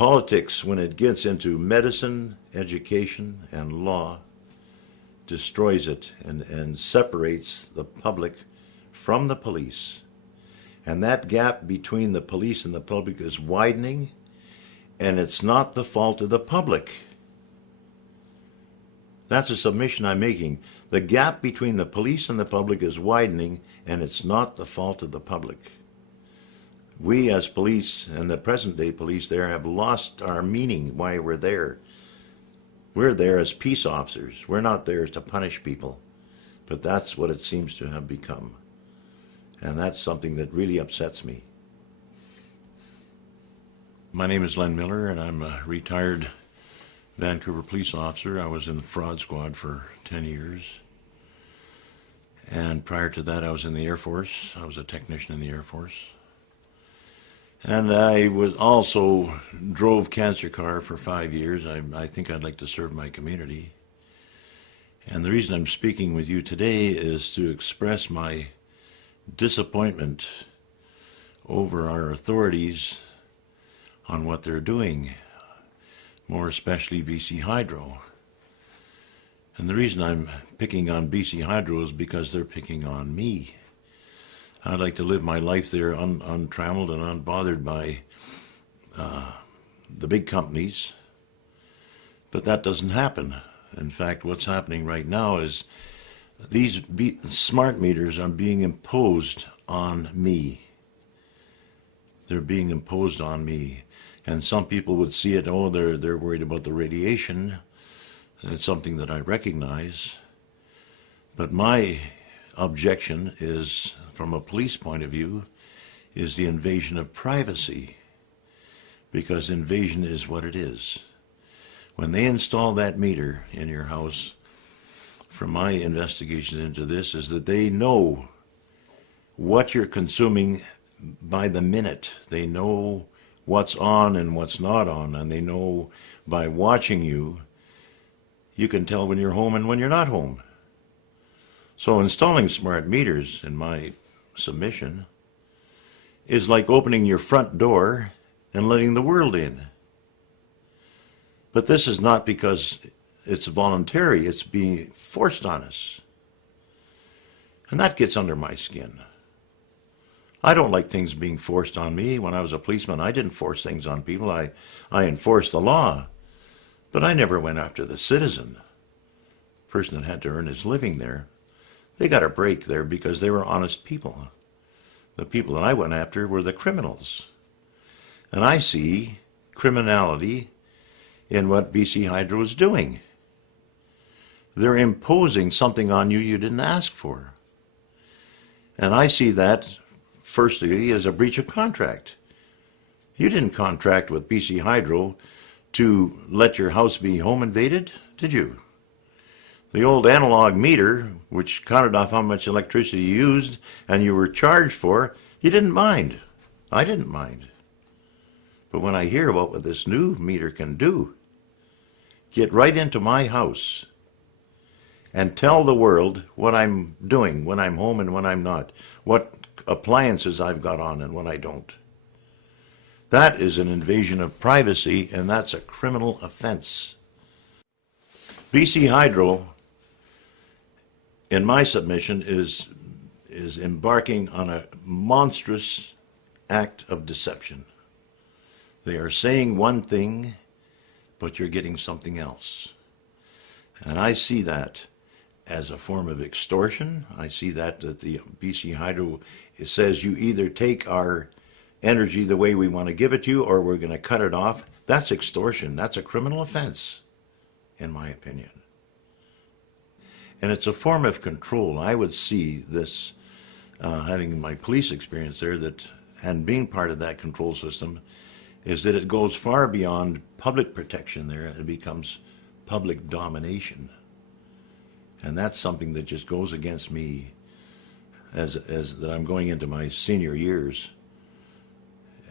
Politics, when it gets into medicine, education, and law, destroys it and separates the public from the police. And that gap between the police and the public is widening, and it's not the fault of the public. That's a submission I'm making. The gap between the police and the public is widening, and it's not the fault of the public. We as police, and the present day police there, have lost our meaning why we're there. We're there as peace officers. We're not there to punish people. But that's what it seems to have become. And that's something that really upsets me. My name is Len Miller, and I'm a retired Vancouver police officer. I was in the fraud squad for 10 years. And prior to that, I was in the Air Force. I was a technician in the Air Force. And I was also drove cancer car for 5 years. I think I'd like to serve my community. And the reason I'm speaking with you today is to express my disappointment over our authorities on what they're doing, more especially BC Hydro. And the reason I'm picking on BC Hydro is because they're picking on me. I'd like to live my life there untrammeled and unbothered by the big companies, but that doesn't happen. In fact, what's happening right now is these smart meters are being imposed on me. They're being imposed on me. And some people would see it, oh, they're worried about the radiation. It's something that I recognize. But my objection is, from a police point of view, is the invasion of privacy. Because invasion is what it is. When they install that meter in your house, from my investigations into this, is that they know what you're consuming by the minute. They know what's on and what's not on, and they know by watching you, you can tell when you're home and when you're not home. So installing smart meters, in my submission, is like opening your front door and letting the world in. But this is not because it's voluntary, it's being forced on us. And that gets under my skin. I don't like things being forced on me. When I was a policeman, I didn't force things on people. I enforced the law. But I never went after the citizen, person that had to earn his living there. They got a break there because they were honest people. The people that I went after were the criminals. And I see criminality in what BC Hydro is doing. They're imposing something on you you didn't ask for. And I see that, firstly, as a breach of contract. You didn't contract with BC Hydro to let your house be home invaded, did you? The old analog meter, which counted off how much electricity you used and you were charged for, you didn't mind. I didn't mind. But when I hear about what this new meter can do, get right into my house and tell the world what I'm doing when I'm home and when I'm not, what appliances I've got on and when I don't. That is an invasion of privacy, and that's a criminal offense. BC Hydro, in my submission, is embarking on a monstrous act of deception. They are saying one thing, but you're getting something else. And I see that as a form of extortion. I see that the BC Hydro says you either take our energy the way we want to give it to you or we're going to cut it off. That's extortion. That's a criminal offense, in my opinion. And it's a form of control. I would see this, having my police experience there, and being part of that control system, is that it goes far beyond public protection there. It becomes public domination. And that's something that just goes against me as that I'm going into my senior years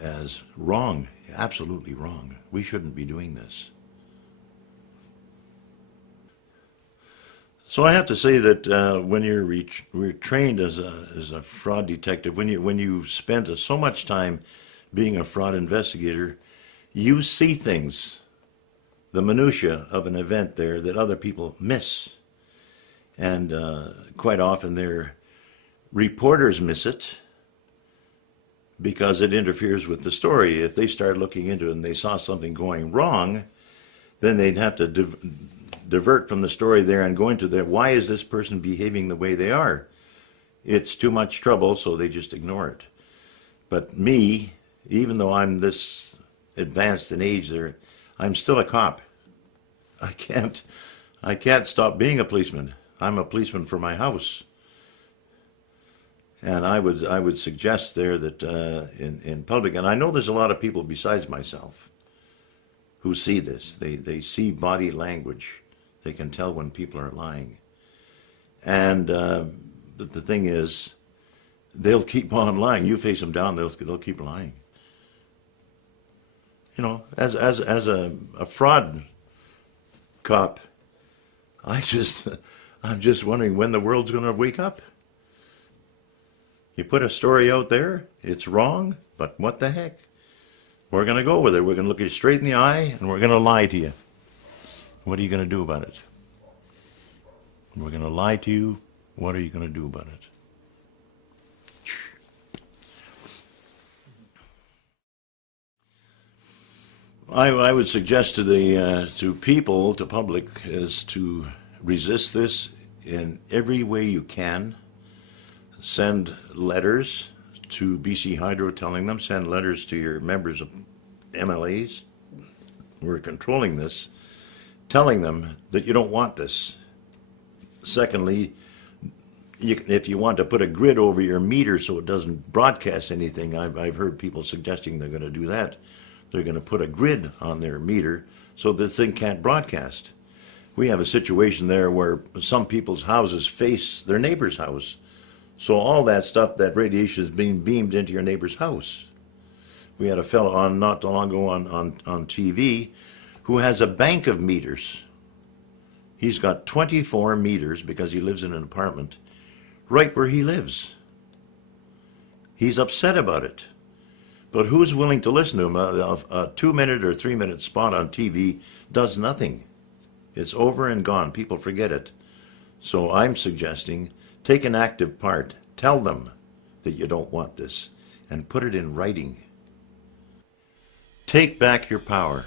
as wrong, absolutely wrong. We shouldn't be doing this. So I have to say that when we're trained as a fraud detective, when you spent so much time being a fraud investigator, You see things, the minutia of an event there that other people miss. And quite often their reporters miss it because it interferes with the story. If they start looking into it and they saw something going wrong, then they'd have to divert from the story there and go into the, why is this person behaving the way they are? It's too much trouble, so they just ignore it. But me, even though I'm this advanced in age there, I'm still a cop. I can't stop being a policeman. I'm a policeman for my house. And I would suggest there that in public, and I know there's a lot of people besides myself who see this. They see body language. They can tell when people are lying. And but the thing is, they'll keep on lying. You face them down, they'll keep lying. You know, as a fraud cop, I'm just wondering when the world's going to wake up. You put a story out there, it's wrong, but what the heck? We're going to go with it. We're going to look you straight in the eye, and we're going to lie to you. What are you going to do about it? We're going to lie to you. What are you going to do about it? I would suggest to people, to public, is to resist this in every way you can. Send letters to BC Hydro telling them, send letters to your members of MLAs who are controlling this, telling them that you don't want this. Secondly, if you want to put a grid over your meter so it doesn't broadcast anything, I've heard people suggesting they're going to do that. They're going to put a grid on their meter so this thing can't broadcast. We have a situation there where some people's houses face their neighbor's house. So all that stuff, that radiation is being beamed into your neighbor's house. We had a fellow on not too long ago on TV who has a bank of meters. He's got 24 meters because he lives in an apartment right where he lives. He's upset about it. But who's willing to listen to him? A 2-minute or 3-minute spot on TV does nothing. It's over and gone. People forget it. So I'm suggesting take an active part. Tell them that you don't want this and put it in writing. Take back your power.